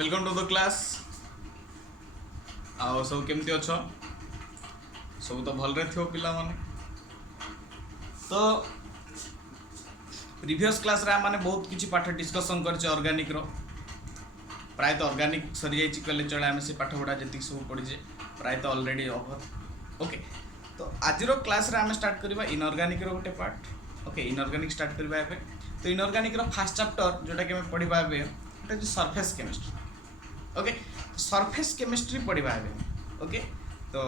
Welcome to the class. आओ सब केमती अच्छो सब तो भल थो पिला माने। तो प्रीवियस क्लास रे माने बहुत किछि पाठ डिस्कशन करछे ऑर्गेनिक रो। प्राय तो ऑर्गेनिक सरी जाइछि कहले चले आमे से पाठ पढ़ा जति सब पढ़िजे प्राय तो ऑलरेडी ओवर। ओके तो आज रो क्लास रे आमे स्टार्ट करबा इनऑर्गेनिक रो गोटे पार्ट। ओके इनऑर्गेनिक स्टार्ट करबा एबे। तो इनऑर्गेनिक रो फर्स्ट चैप्टर जोटा कि हमें पढ़िबा एबे ओटा जे surface chemistry. Okay surface chemistry पढ़ा है। ओके तो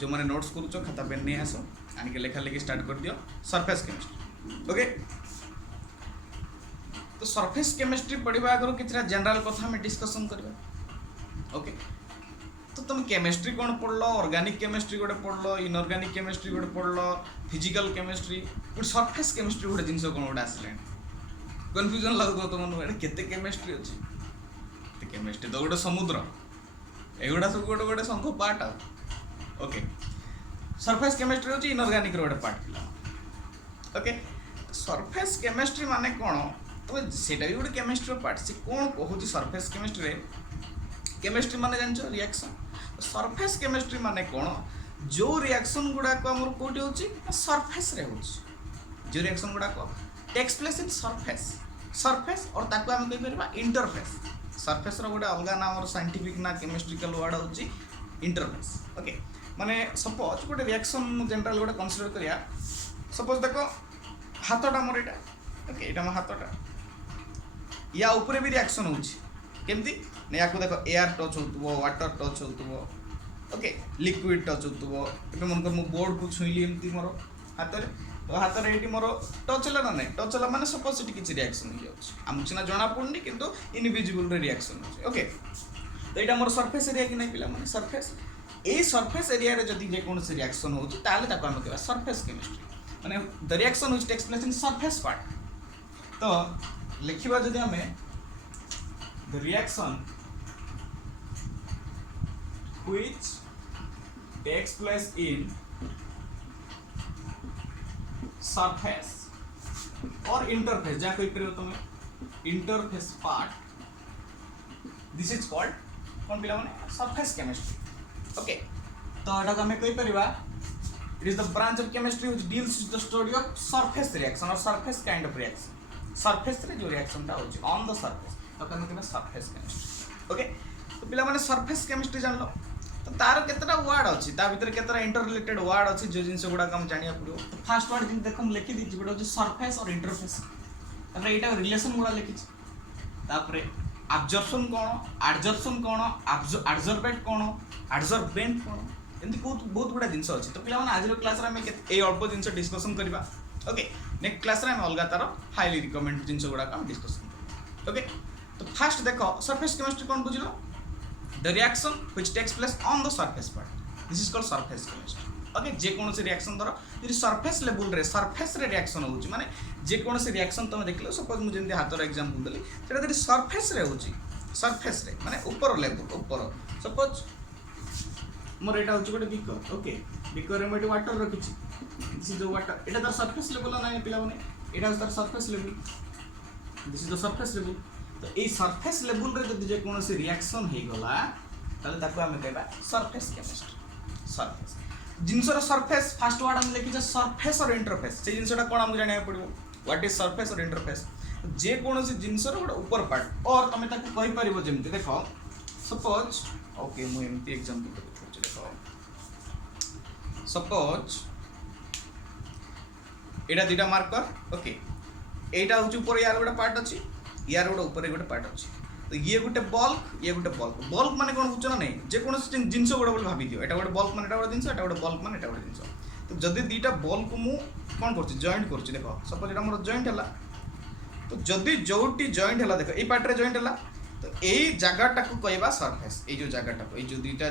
जो मैंने नोट्स करूँ खाता पेन नहीं आस आनिक लेखा लेखि स्टार्ट कर दियो सरफेस केमिस्ट्री। ओके तो सरफेस केमिस्ट्री पढ़ा आगर कि जनरल कथा में डिस्कसन करवा। ओके तो तुम केमिस्ट्री कौन पढ़ल ऑर्गेनिक केमिस्ट्री गोटे पढ़ल इनऑर्गेनिक केमिस्ट्री गोटे पढ़ल फिजिकल केमिस्ट्री गोटे सरफेस केमिस्ट्री गोटे जिनस कौन गोटे आसला कन्फ्यूजन लगुव तुम केते केमिस्ट्री अच्छी केमिस्ट्री तो गोटे समुद्र एगुड़ा सब गोटे गोटे शंख पार्ट आ। ओके सरफेस केमिस्ट्री होची इनऑर्गेनिक रो गोटे पार्ट पिला। ओके सरफेस केमिस्ट्री माने कोन तो सेटा भी गोटे केमिस्ट्री पार्ट से कोन कहूची सरफेस केमिस्ट्री रे केमिस्ट्री माने जानछो रिएक्शन। सरफेस केमिस्ट्री माने कोन जो रिएक्शन गुडा को हमर कोठी होची सरफेस रे होची जो रिएक्शन गुडा को टेक्स प्लेस इन सरफेस और ताको हम कहि परबा इंटरफेस। सरफेस रो गोटे अलग नाम और साइंटिफिक ना केमिस्ट्रिकल वर्ड होची इंटरफेस। ओके माने सपोज गोटे रिएक्शन जनरल गोटे कंसीडर करिया सपोज देखो हाथटा मोर एटा। ओके एटा मोर हाथटा या ऊपर भी रिएक्शन होची केमती ने याको देखो एयर टच होतबो वाटर टच होतबो। ओके लिक्विड टच होतबो एबे मन कर मो बोर्ड को छुईली एमती मोर हाथ रे तो हाथ रे एटी मोर टच होला ना नहीं टच होला माने सपोज एटी किछि रिएक्शन हो जाउछ आमु सिना जणा पड़नी किंतु इनविजिबल रे रिएक्शन होछ। ओके तो एटा मोर सरफेस एरिया कि नहीं पिला माने सरफेस ए सरफेस एरिया रे जदी जे कोन से रिएक्शन होछ ताले ताको हम कहबा सरफेस केमिस्ट्री माने the reaction which takes place in surface part. तो लिखिबा जदी हमें the reaction which takes place in surface और इंटरफेस जा कोई करियो तुम interface part this is called कौन पिला माने सरफेस केमिस्ट्री। ओके तो एटा हमें कहि परिबा it is the branch of chemistry which deals with the study of surface reaction और surface kind of reaction surface रे जो रिएक्शन ता होची ऑन द सरफेस तो कने कहबा सरफेस केमिस्ट्री। ओके तो पिला माने सरफेस केमिस्ट्री जानलो तो तार केतरा वर्ड अछि ता भीतर केतरा इंटर रिलेटेड वर्ड अछि जो जिनसे गुडा हम जानिया पड़ो। तो फर्स्ट वर्ड जिन देखम लिखि दी गुडा जो सरफेस और इंटरफेस तापर एटा रिलेशन गुडा लिखि तापर एब्जॉर्प्शन कोन एडजॉर्प्शन कोन एब्जॉर्बेंट कोन एडजॉर्बेंट कोन एंती बहुत गुडा जिनस अछि। तो पिला माने आज रो क्लास रे हम ए अल्प जिनस डिस्कशन करबा। ओके नेक्स्ट क्लास रे हम अलगा तार हाईली रिकमेंड जिनस गुडा हम डिस्कशन करबा। ओके तो फर्स्ट देखो सरफेस केमिस्ट्री कोन बुझिलो the reaction which takes place on the surface part this is called surface chemistry। Okay जे कोन से रिएक्शन धरो यदि सरफेस लेवल रे सरफेस रे रिएक्शन होची माने जे कोन से रिएक्शन तुम देखलो सपोज मु जेंति हाथ रो एग्जांपल देली सेटा यदि सरफेस रे होची सरफेस रे माने ऊपर लेवल ऊपर सपोज मोर एटा होची गोटे बिकर। ओके बिकर रे मेटी वाटर रखिची दिस इज द वाटर एटा द सरफेस लेवल ना पिला माने एटा the surface level this is the surface level. तो ए सरफेस लेवल रे जदि जे कोन से रिएक्शन हे गला ताले ताको हम कहबा सरफेस केमिस्ट्री। सरफेस जिनसर सरफेस फर्स्ट वर्ड हम लिखि सरफेस और इंटरफेस से जिनसटा कोन हम जानिया पड़िबो व्हाट इज सरफेस और इंटरफेस जे कोन से जिनसर गोटे ऊपर पार्ट और तमे ताको कहि परिबो जेमति देखो सपोज ओके मु एमति एग्जांपल देख देखो सपोज एटा दुटा मार्कर। ओके एटा होची ऊपर यार गोटे पार्ट अछि यार गोटे ऊपर गोटे पार्ट अछि तो ये गोटे बल्क माने कोन बुझछ ना नहीं जे कोन जिंस गोटे बोल भाबी दियो एटा गोटे बल्क माने एटा गोटे जिंस एटा गोटे बल्क माने एटा गोटे जिंस। तो जदी दीटा बल्क को मु कोन करछि जॉइंट करछि देखो सपोज एटा मोर जॉइंट हला तो जदी जोटी जॉइंट हला देखो ए पार्ट रे जॉइंट हला तो एई जगहटा को कहबा सरफेस ए जो जगहटा को ए जो दीटा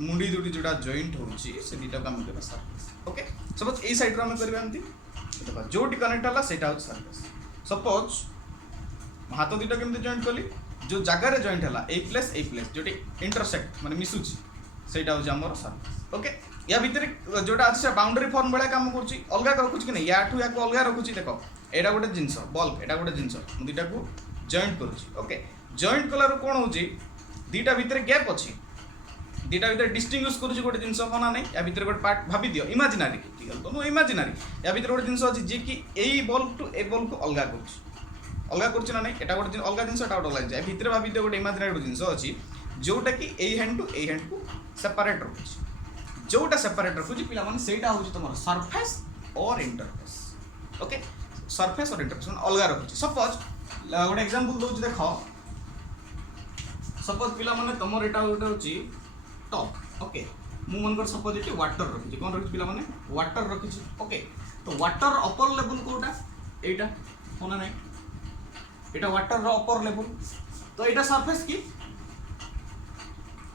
मुंडी दुटी जोटा जॉइंट होछि से दीटा को हम कहबा सरफेस। ओके सपोज ए साइड रो हम करबा एमती देखो जोटी कनेक्ट हला सेटा हो सरफेस। सपोज हाथ दुटा केमती जॉइंट कली जो जगह रे जॉइंट हला ए प्लेस जोटी इंटरसेक्ट माने मिसुची सेटा हो हमर सरफेस। ओके या भीतर जोटा अछि से बाउंड्री फॉर्म बेला काम करछि अलगा रखुछि कि नै या ठु या को अलगा रखुछि देखो एटा गोटे जिंस बल्क एटा गोटे जिंस दुटा को जॉइंट करूछि। ओके जॉइंट कलार कौन होची दीटा भितर गैप अच्छी दीटा भितर डिस्टिंग्विश करूची गोटे जिनस हाँ ना नहीं या भितर गोटे पार्ट भाभी दियो इमेजिनरी ठीक है तो नो इमेजिनरी या भितर गोटे जिनस अच्छी जे कि एई बल्ब टू ए बल्ब को अलग करुची ना नहीं एटा गोटे अलग जिनस एटा गोटे अलग जाए भितर भाभी दियो गोटे इमेजिनरी जिनस अच्छी जोटा कि ए हैंड को सेपरेट रखुची जोटा सेपरेट रखुची पिला माने सेटा होची तमर सरफेस और इंटरफेस ओके सरफेस और इंटरफेस अलग रखुची सपोज गोटे एग्जांपल दोची देखो सपोज पिला माने तमर एटा गोटे होची टॉप ओके मु मनकर सपोज एटी वाटर रखिछि कोन रखिछि पिला माने वाटर रखिछि ओके तो वाटर अपर लेवल कोटा एटा होना नै एटा वाटर रो अपर लेवल तो एटा सरफेस की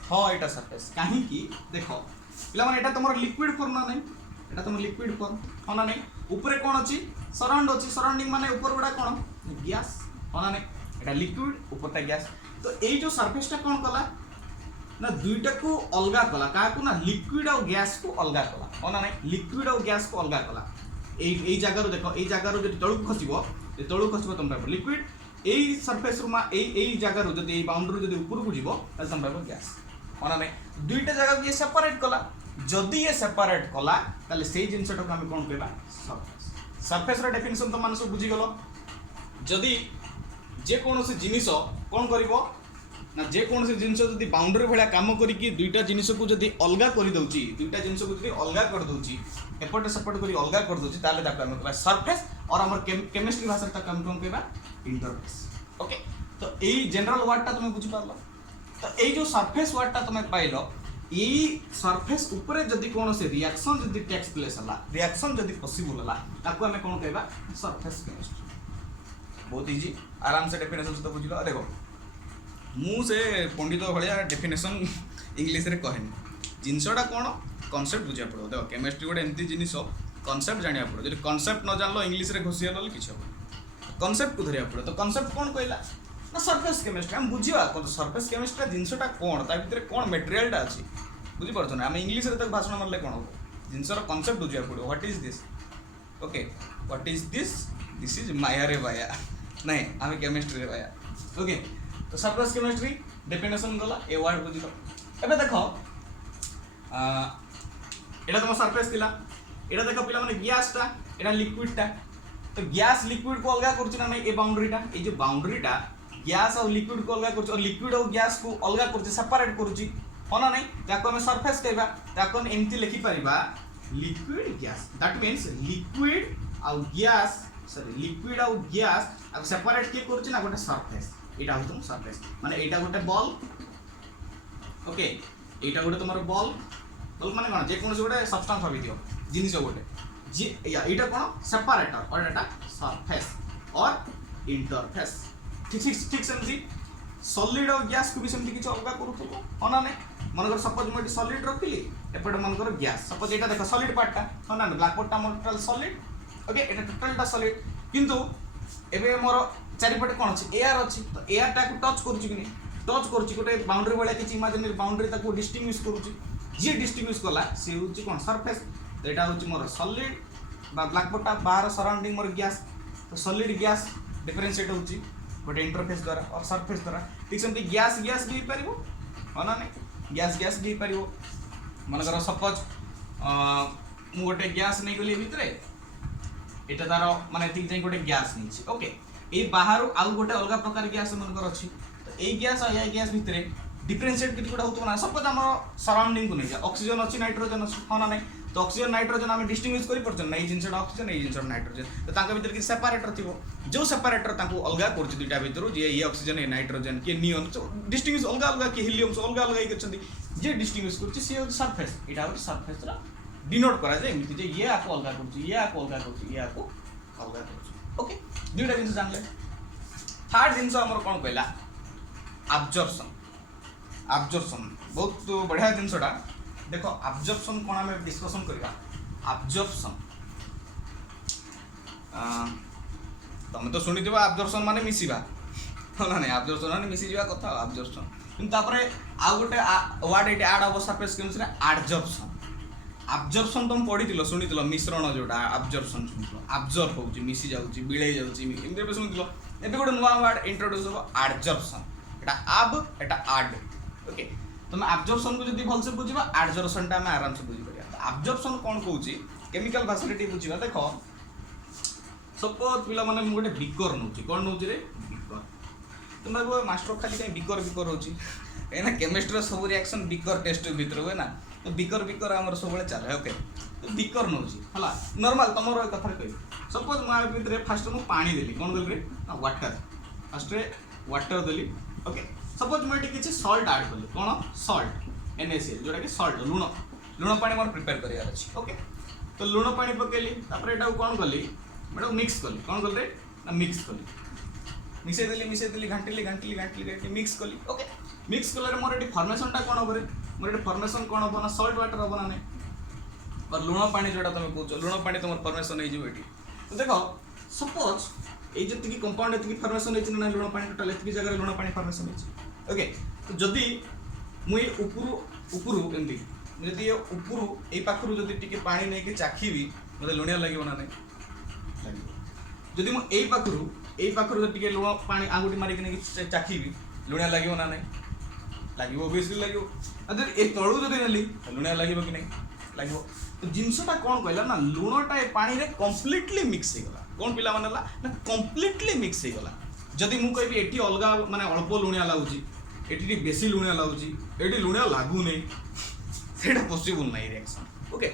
हां एटा सरफेस काहे की देखो पिला माने एटा तमर लिक्विड फॉर्म ना नै एटा तमर लिक्विड फॉर्म होना नै ऊपर कोन अछि सराउंडिंग माने ऊपर गुडा कोन गैस होना नै एटा लिक्विड ऊपरटा गैस तो एई जो सरफेस टा कोन कला ना दुईटा को अलग कला क्या ना लिक्विड और गैस को अलग कला हाँ ना नहीं लिक्विड और गैस को अलग कला यही जगार देख यही जगार जो तलू खसब तुम पाइब लिक्विड यही सरफेस यही जगार जो बाउंड्री जो ऊपर को जीव तुम पाइब गैस हाँ ना नहीं दुईटा जगह ये सेपरेट कला जदि ये सेपरेट कला ताले से जिनटा को आम कौन कहवा सरफेस सरफेस डेफिनेशन तो मान सब बुझीगल जदि जेकोसी जिनिस कौन कर ना जेकोसी जिनस जदि बाउंड्री भाया कम करके दुईटा जिनिस को जदि अलग कर दूची दुईटा जिनिस को जदि अलग कर दूची एपटे सेपटे कर अलग कर दूची ताले ताको हम कहबा सरफेस और हमर केमिस्ट्री भाषा ताको हम कोन कहबा इंटरफेस ओके तो एई जनरल वर्ड ता तुम बुझी पारलो तो एई जो सरफेस वर्ड ता तुम पाइलो एई सरफेस ऊपर जदि कोनोसी रिएक्शन जदि टेक्स प्लेस हला रिएक्शन जदि पॉसिबल हला ताको हम कोन कहबा सरफेस केमिस्ट्री बहुत इजी आराम से डेफिनेशन तो बुझिलो देखो मु से पंडित भाया डेफिनेशन इंग्लीश रे कहनी जिनसटा कौन कॉन्सेप्ट बुझा पड़ो देखो केमिस्ट्री गोटे एमती जिनिस कॉन्सेप्ट जाना पड़ो जो कॉन्सेप्ट न जानलो इंग्लीश रे घोषी गल कि कॉन्सेप्ट को धरिया पड़ो तो कॉन्सेप्ट कौन कहला ना सरफेस केमिस्ट्री हम बुझा तो सरफेस केमिस्ट्री जिनसटा कौन ता भितर कौन मटेरियलटा अच्छी बुझी पारछ ना आम इंग्लीश रे तक भाषण मारले कौन हो जिनसर कॉन्सेप्ट बुझा पड़ो what is this okay what is this is माया रे बाया नहीं आम केमिस्ट्री रे बाया ओके तो सरफेस केमिस्ट्री डेफिनेशन गला ए वर्ड बुझिलो एबे देखो एटा तुम सरफेस थिला एटा देखो पिला माने गैस टा एटा लिक्विड टा तो गैस लिक्विड को अलग करछि ना ए बाउंड्री टा गैस और लिक्विड को अलग करछि और लिक्विड और गैस को अलग करछि सेपरेट करछि होना नहीं ताको हम सरफेस कहबा ताको हम एमती लिखि परिबा liquid gas that means liquid और गैस अब सेपरेट के करछि ना गोटे सरफेस एटा हो तुम सरफेस माने एटा गोटे बॉल ओके एटा गोटे तुमर बॉल माने कोन जे कोन गोटे सब्सटेंस भाबी दियो जिनिस गोटे जे एटा कोन सेपरेटर और एटा सरफेस और इंटरफेस ठीक समझी सॉलिड और गैस को भी सेमती किछ अलग करूथबो होना नै मनकर सपोज मैं सॉलिड रखिली एपटे मनकर गैस सपोज एटा देखो सॉलिड पार्ट ता होना नै ब्लैक बोर्ड ता मोर टोटल सॉलिड ओके एटा टोटल ता सॉलिड किंतु एबे मोर चारिपटे कौन अच्छी एयर अच्छी तो एयर टाक टच करुच्ची गोटे बाउंड्री भाया किसी इमेजिनरी बाउंड्री ताको डिस्टिंग्विश करुच्ची जी डिस्टिंग्विश कला सी हूँ कौन सरफेस तो यहाँ हूँ मोर सॉलिड ब्लैक बोर्डटा बाहर सराउंडिंग मोर गैस तो सॉलिड गैस डिफरेंशिएट होची गोटे इंटरफेस द्वारा और सरफेस द्वारा ठीक सेमती गैस भी हो पारिबो होना नहीं गैस भी हो पारिबो मनकर सपोज मु गोटे गैस नहीं गली भितरे एटा तार माने ठीक जाई गोटे गैस नहीं ओके ये बाहर आउ गोटे अलग प्रकार गैस मनकर अच्छी तो ये गैस और ये गैस भितर डिफरेंशिएट किसी गोटे होता ना सपोज आम सराउंडिंग को नहीं ऑक्सीजन अच्छी नाइट्रोजन अच्छी हाँ ना नहीं तो ऑक्सीजन नाइट्रोजन आम डिस्टिंग्विश कर ना ये जिनसा ऑक्सीजन ये जिनसा नाइट्रोजन तो भीतर किसी सेपरेटर थी जो सेपरेटर अलग कर दुईटा भितर जी ये ऑक्सीजन ये नाइट्रोजन किए नियन डिस्टिंग्विश अलग अलग किए हिलियम अलग अलग ये डिस्टिंग्विश कर सरफेस यहाँ हूँ सरफेस डिनोट कराए एमती ये आपको अलग कर अलग कर ओके दुईटा जिन जानले थर्ड जिन कौन कहला अब्जर्पशन बहुत बढ़िया जिनसा देख अब्जर्पशन कौन आम डिस्कसन करवा अब्जर्पशन तुम तो शुणी अब्जर्पशन माने मिसिबा ना नहीं अब्जर्पशन माने मिसी जावा कथा अब्जर्पशन किंतु आउ गोटे वर्ड ये आड हम सरफेस केमिस्ट्री एडजर्पशन अब्जर्पशन तुम पढ़ी शुणी मिश्रण जोटा अब्जर्पशन शुणी अब्जर्व हो मिसी जाऊँगी बिड़े जाऊँगी एमती शुणी एवं गोटे नुआ वर्ड इंट्रोड्यूस हम एडजर्पशन एटा आब एटा आड ओके तुम एब्जॉर्प्शन को जदी भलसे बुझिबा एडजॉर्प्शन टा हम आराम से बुझि परिया एब्जॉर्प्शन कोन कहूची केमिकल भाषा बुझिबा देखो सपोज पिला माने गोटे बिकर नउची कोन नउची रे बिकर तुम भाबो मास्टर खाली कहीं बिकर बिकर होची एना केमिस्ट्री सब रिएक्शन बिकर टेस्ट भीतर हुए ना तो बिकर हमर सब बेले चले ओके तो बिकर नउची हला नॉर्मल तमरो एक कथा कहि सपोज मा भीतर फास्ट मु पानी देली कोन देली रे वाटर फास्ट रे वाटर देली ओके सपोज मैं किसी सॉल्ट ऐड कली कौन सॉल्ट NaCl जोटा कि सॉल्ट लुण पानी मोर प्रिपेयर करियार अछि ओके तो लुण पानी पकेली तापर एटा कोन कली मैं मिक्स कली कौन कल रे ना मिक्स कली मिसै देली घांटिली मिक्स कली ओके मिक्स कलर मोर एटी फॉर्मेशन टा कोन होबरे मोर एटी फॉर्मेशन कोन होबो ना सॉल्ट वाटर होबो ना नै और लुण पानी जोटा तुम कहछो लुण पानी तुम फॉर्मेशन हो जिवो एटी तो देखो सपोज এই যেতিকি কম্পাউন্ড এতিকি ফর্মেশন হইছে না লুণ পানি টোটাল এতিকি জায়গা লুণ পানি ফর্মেশন হইছে ওকে তো যদি মুই উপরু এমতি যদি উপরু এই পাখরু যদি টিকে পানি নেকি চাখিবি মতে লুণিয়া লাগিব না নাই লাগিব যদি মু এই পাখরু যদি টিকে লুণ পানি আঙ্গুটি মারি নেকি চাখিবি লুণিয়া লাগিব না নাই লাগিব অবভিয়াসলি লাগিব আর যদি এই তळू যদি নেলি লুণিয়া লাগিব কি নাই লাগিব তো জিনিসটা কোন কইলা না লুণটা এই পানি রে কমপ্লিটলি মিক্স হই গলা কোন পিলা মানে না কমপ্লিটলি মিক্স হই গলা যদি মু কইবি এটি অলগা মানে অল্প লুণিয়া লাগুছি এটি বেশি লুণিয়া লাগুছি এটি লুণিয়া লাগু নাই সেটা পসিবল নাই রিঅ্যাকশন ওকে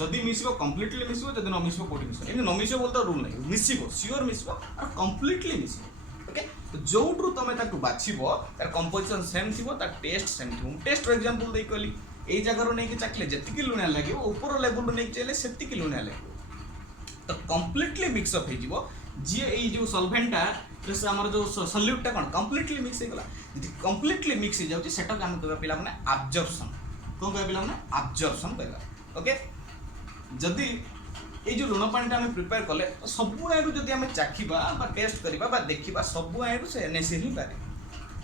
যদি মিশিবো কমপ্লিটলি মিশিবো যদি ন মিশিবো কোটি মিশিবো এমনি ন মিশিবো বলতে রুল নাই মিশিবো সিওর মিশিবো আর কমপ্লিটলি মিশিবো ওকে তো যোউটু তুমি তাকু বাছিবো তার কম্পোজিশন সেম থিবো তার test same Thibaut test for example দেই কইলি এই জায়গারও নেকি চাকলে যেতিকি লুণিয়া লাগিব উপর লেভেলরু নেকি চাইলে সেতিকি লুণিয়া লাগিব तो कम्प्लीटली मिक्स अप हो जी ये जो सल्भेंटा जैसे आम जो सल्यूटा कौन कम्प्लीटली मिक्स होगा जी कम्प्लीटली मिक्स हो जाए सेटा आम कह पिला माने एब्जॉर्प्शन कौन कह पिला माने एब्जॉर्प्शन कहला ओके जदि ये जो लुण पानी आम प्रिपेयर कले तो सब आड़ू जदि आम चाखा टेस्ट करवा देखा सब आड़ू से NaCl ही पारे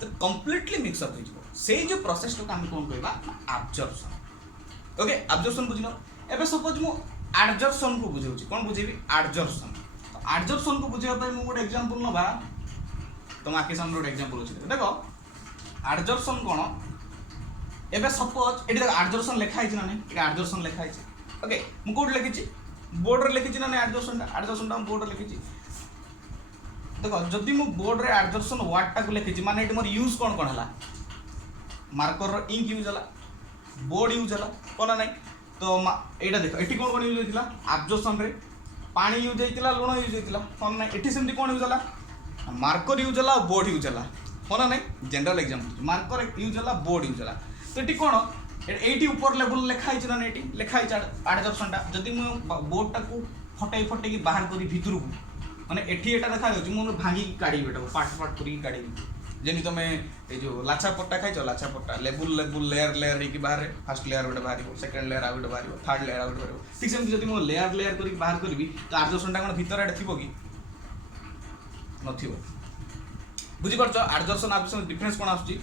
तो कम्प्लीटली मिक्स अप हो से जो प्रोसेस टाक आम कौन कहवा एब्जॉर्प्शन ओके एब्जॉर्प्शन बुझिन एबे सपोज मु एडजॉर्प्शन को बुझाऊँ कौन बुझेबी एडजॉर्प्शन तो एडजॉर्प्शन को बुझाइबा पई मु गोटे एग्जांपल नबा तुम आके सामने गोटे एग्जांपल अछि देखो एडजॉर्प्शन कोन एबे सपोज एटी देखो एडजॉर्प्शन लिखा है ना नहीं एटी एडजॉर्प्शन लिखा है ओके मु कोड लिखिछि बोर्ड रे लिखिछि ना एडजॉर्प्शन टा बोर्ड रे लिखिछि देखो जदि मु बोर्ड रे एडजॉर्प्शन वर्ड टा को लिखिछि माने एटी मोर यूज कोन हला मार्कर रो इंक यूज हला बोर्ड यूज हला कोन नहीं तो एटा देखो एटी कोन यूज होइतिला एब्जॉर्प्शन रे पानी यूज होइतिला लुण यूज होइतिला कोन नै एटी सेमति कोन यूज हला मार्कर यूज हला बोर्ड यूज हला कोन नै जनरल एग्जांपल मार्कर यूज हला बोर्ड यूज हला तो एटी कोन एटी ऊपर लेवल लिखा हिच ना एटी लिखा हिच एडजॉर्प्शन टा जदी मु बोर्ड टा को फटै की बाहर करी भितर को माने एटी एटा देखा होची मु भांगी काढी बेटा पार्ट करी काढी जेनी तमे ए जो लाछा पट्टा खाइछ लाछा पट्टा लेवल लेयर की बाहर फर्स्ट लेयर गोटे बाहर सेकंड लेयर आउट बाहर थर्ड लेयर आउट बाहर ठीक सेमति जदि मो लेयर करी बाहर करबी तो एडजॉर्प्शन टा कोन भीतर एटा थिबो कि नथिबो बुझि परछ एडजॉर्प्शन डिफरेंस कोन आछी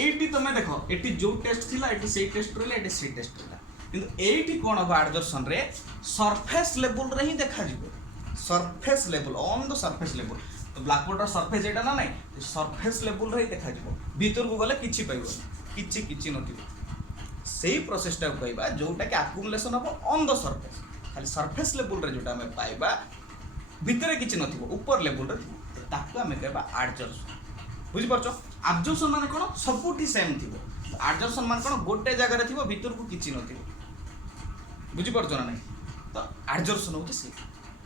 एटी तमे देखो एटी जो टेस्ट थिला एटी सेही टेस्ट रहला एटी सेही टेस्ट रहला किंतु एटी कोन हो एडजॉर्प्शन रे सरफेस लेवल रे ही देखा जिवो surface level on the surface level तो ब्लैक बोर्ड सरफेस एटा ना नहीं सरफेस लेवल रे देखा जिवो भीतर को गले किछि पाइबो किछि नथिबो सेही प्रोसेस टा कहबा जोटा कि एक्युमुलेशन हो ऑन द सरफेस खाली सरफेस लेवल रे जोटा हमें पाइबा भीतर किछि नथिबो ऊपर लेवल रे तो ताकू हमें कहबा एडजॉर्प्शन बुझि परछो एब्जॉर्प्शन माने कोन सबुठी सेम थिबो एडजॉर्प्शन माने कोन गोटे जगह रे थिबो भीतर को किछि नथिबो बुझि परछो ना नहीं तो एडजॉर्प्शन होची से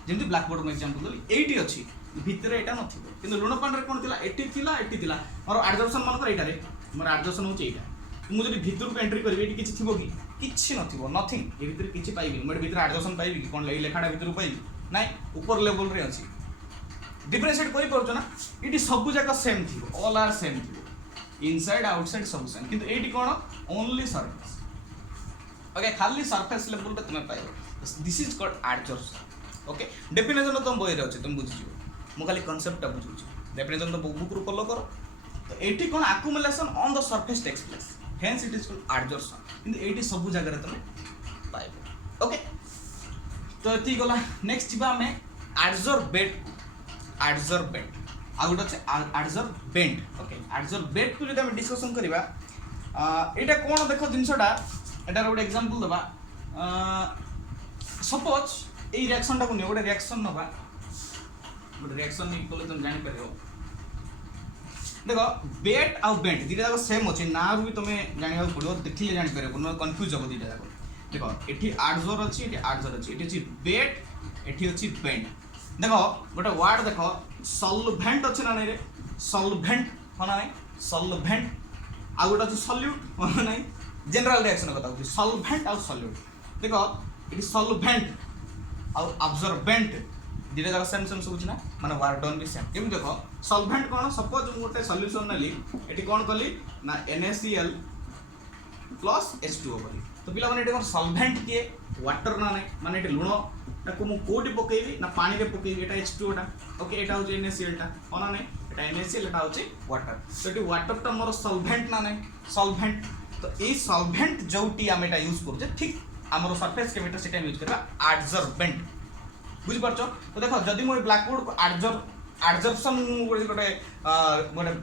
जेमति ब्लैक बोर्ड में एग्जांपल देली 80 अछि भितर एटा नथिबो किंतु लुण पानी रे कोन थिला 80 थिला और एडजॉर्प्शन मानकर एटा रे मोर एडजॉर्प्शन होची एटा मु जदि भितर को एंट्री करबी एटी किछि थिबो कि किछि नथिबो नथिंग ए भितर किछि पाइबी मोर भितर एडजॉर्प्शन पाइबी कि कोन लेखाडा भितर पाइबी नाइ ऊपर लेवल रे अछि डिफरेंशिएट करि परछो ना एटी सब जगह सेम थिबो ऑल आर सेम थिबो इनसाइड आउटसाइड सब सेम किंतु एटी कोन ओनली सरफेस ओके खाली सरफेस लेवल पे तुम पाइबो this is called adsorption okay definition तुम बही रे अछि तुम बुझिजो मु खाली कांसेप्ट टा बुझुछि डेफिनेशन तो बुक रू फॉलो करो तो एटी कोन accumulation on the surface takes place hence it is called adsorption किंतु एटी सब जगह रे तुम पाइबो ओके तो एती गला नेक्स्ट जिबा हमें एडजॉर्बेट आ गोटे अच्छे एडजर्बेंट ओके एडजर्बेंट को जब हम डिस्कसन करवा एटा कौन देख जिनसटा एटार गोटे एग्जांपल दबा सपोज ए रिएक्शन टा को गोटे रिएक्शन नबा गोटे रिएक्शन नहीं कले तुम जानि परियो देखो बेट आउ बेंट दीटा जाक सेम अच्छे ना भी तुम्हें जाना पड़ो देखिले जानी पार न कन्फ्यूज हम दीटा जाक देखो ये आडजर अच्छी ये आडजर अच्छी ये बेट ये अच्छी बेंट देखो गोटे वार्ड देख सल्भेंट अच्छे ना नहीं रे सल्भेंट हाँ ना नहीं सल्भेंट आ गोटे अच्छे सल्यूट हाँ ना नहीं जनरल रिएक्शन कथा कहूँ सल्भेंट आउ सल्यूट देखो ये सल्भेंट आउ अब्जर्बेंट दीटा जाक सेम सेम सब ना माने वार्ड डन भी सेम केम देखो सल्भेंट कौन सपोज मु गोटे सॉल्यूशन नेली एटी कौन कली ना NaCl प्लस H2O कली तो पिला माने एटी कौन सल्भेंट के वाटर ना नहीं माने एटी लुण ताको मु कोडी पकेबी ना पानी रे पकेबी एटा H2O टा ओके एटा होचे NaCl टा कोना नहीं एटा NaCl एटा होचे वाटर तो एटी वाटर टा मोर सल्भेंट ना नहीं सल्भेंट तो ए सल्भेंट जोटी हम एटा यूज करू जे ठीक हमर सरफेस केमिस्ट्री सेटा यूज करबा एडजर्बेंट बुझि परछो तो देखो जदी मो ब्लैक बोर्ड को एडजर्प्शन गोटे गोटे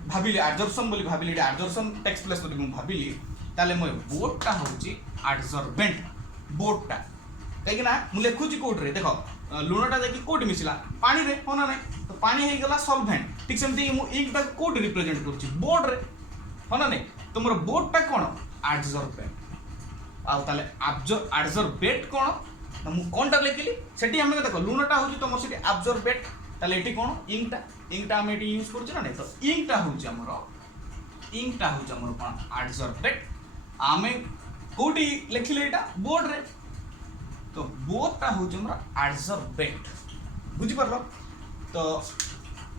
भाविली एडजर्प्शन बोली भाविली एडजर्प्शन टेक्स प्लेस बोली मु भाविली ताले मो बोर्डटा होची एडजर्बेंट बोर्डटा कहीं ना मु लिखुची कोड रे देखो लुणटा जाकी कोड मिसिला पानी रे होना नहीं तो पानी हे गला सॉल्वेंट ठीक सेमती मु इंक टा कोड रिप्रेजेंट करची बोर्ड रे होना नहीं तो मोर बोर्डटा कोन एडजर्बेंट आ ताले एडजर्बेट कोन ना मु कोनटा लिखिली सेठी हम देखो लुणटा होची तो मोर सेठी एब्जॉर्बेट ताले एटी कोन इंकटा हम एटी यूज करछ ना नहीं तो इंकटा होची हमरो कोन एडजर्बेट आमे कोडी लिखिले एटा बोर्ड रे तो बोर्डटा होची हमरो एडजर्बेट बुझि परलो तो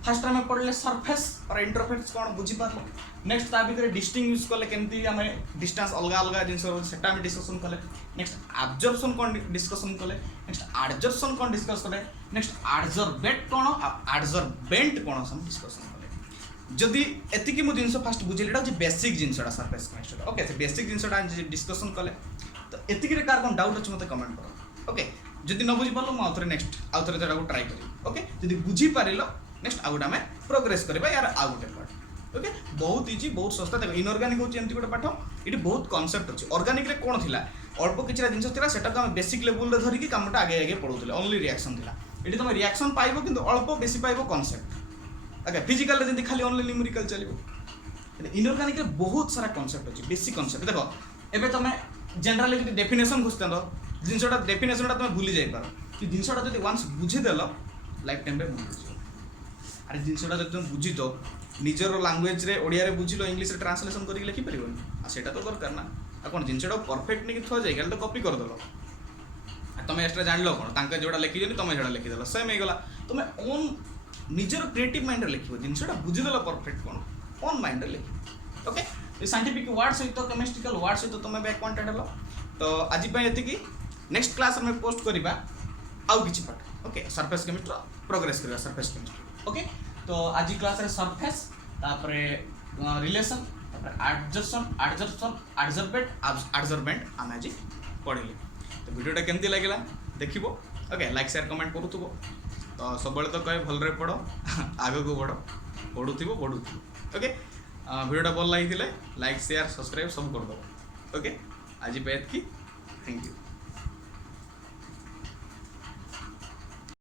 फर्स्ट टाइम पढ़ले सरफेस और इंटरफेस कौन बुझी पार नेक्स्ट ता भीतर डिस्टिंग्विश कले केमती आमे डिस्टेंस अलग अलग जिंस सेटा हम डिस्कशन कले नेक्स्ट एब्जॉर्प्शन कौन डिस्कशन कले नेक्स्ट एडजर्प्शन कौन डिस्कस कले नेक्स्ट एडजर्बेट कौन एडजर्बेंट कौन हम डिस्कशन कले जदी एति की मु जिंस फर्स्ट बुझिलेटा जे बेसिक जिंसटा सरफेस केमिस्ट्री ओके से बेसिक जिंसटा डिस्कशन कले तो एति की कार कोन डाउट अछि मते कमेंट करो ओके जदी न बुझी पारलो म आउथरे नेक्स्ट आउथरे जडा को ट्राई करी ओके जदी बुझी पारिलो नेक्स्ट आउट आम प्रोग्रेस करवा यार आउ गोटे पार्ट ओके बहुत इजी बहुत सस्ता देखो इनऑर्गेनिक होची एमती गोटे पाठ ये बहुत कॉन्सेप्ट अच्छी ऑर्गेनिक रे कोन थिला अल्प किछरा जिंस थिला सेटा को हम बेसिक लेवल रे धरिकी कामटा आगे आगे पढौथिले ओनली रिएक्शन थिला एटी तुम रिएक्शन पाइबो किंतु अल्प बेसी पाइबो कॉन्सेप्ट ओके फिजिकल रे जंती खाली ओनली न्यूमेरिकल चलिबो इनऑर्गेनिक रे बहुत सारा कॉन्सेप्ट अच्छी बेसिक कॉन्सेप्ट देखो एबे तुम जनरली जदी डेफिनेशन बुझतंदो जिंसटा डेफिनेशनटा तुम भूली जाई पारो कि जिंसटा जदी वंस बुझी देलो लाइफ टाइम रे भूली अरे जिनसटा जब तुम बुझी तो निजर लैंग्वेज रे ओडिया रे बुझिलो इंग्लिश रे ट्रांसलेशन करके लिखि परिबोनी आ सेटा तो दरकार ना आ कोन जिनसटा परफेक्ट नहीं थो जाय तो कॉपी कर दलो आ तमे एक्स्ट्रा जान लो कोन तांका जोडा लिखि जनी तमे जोडा लिखि दलो सेम हे गला तमे ओन निजर क्रिएटिव माइंड रे लिखिबो जिनसटा बुझि दलो परफेक्ट कोन ओन माइंड रे लिखि ओके ये साइंटिफिक वर्ड सहित तो केमिस्ट्रिकल वर्ड सहित तमे बे क्वांटेड हलो तो आज पय एति की नेक्स्ट क्लास में पोस्ट करबा आउ किछि पाठ ओके सरफेस केमिस्ट्री प्रोग्रेस करबा सरफेस केमिस्ट्री ओके तो आज क्लास रे सरफेस तापरे रिलेशन तापरे एडजर्बेंट आम आज पढ़िले तो वीडियोटा केमती लगिला देखिबो ओके लाइक शेयर कमेंट करूथबो तो सब बेले तो कहे भल रे पढ़ो आगे को पढ़ुथिबो ओके वीडियोटा भल लागिथिले लाइक शेयर सब्सक्राइब सब कर दबो ओके आज पे एतकी थैंक यू।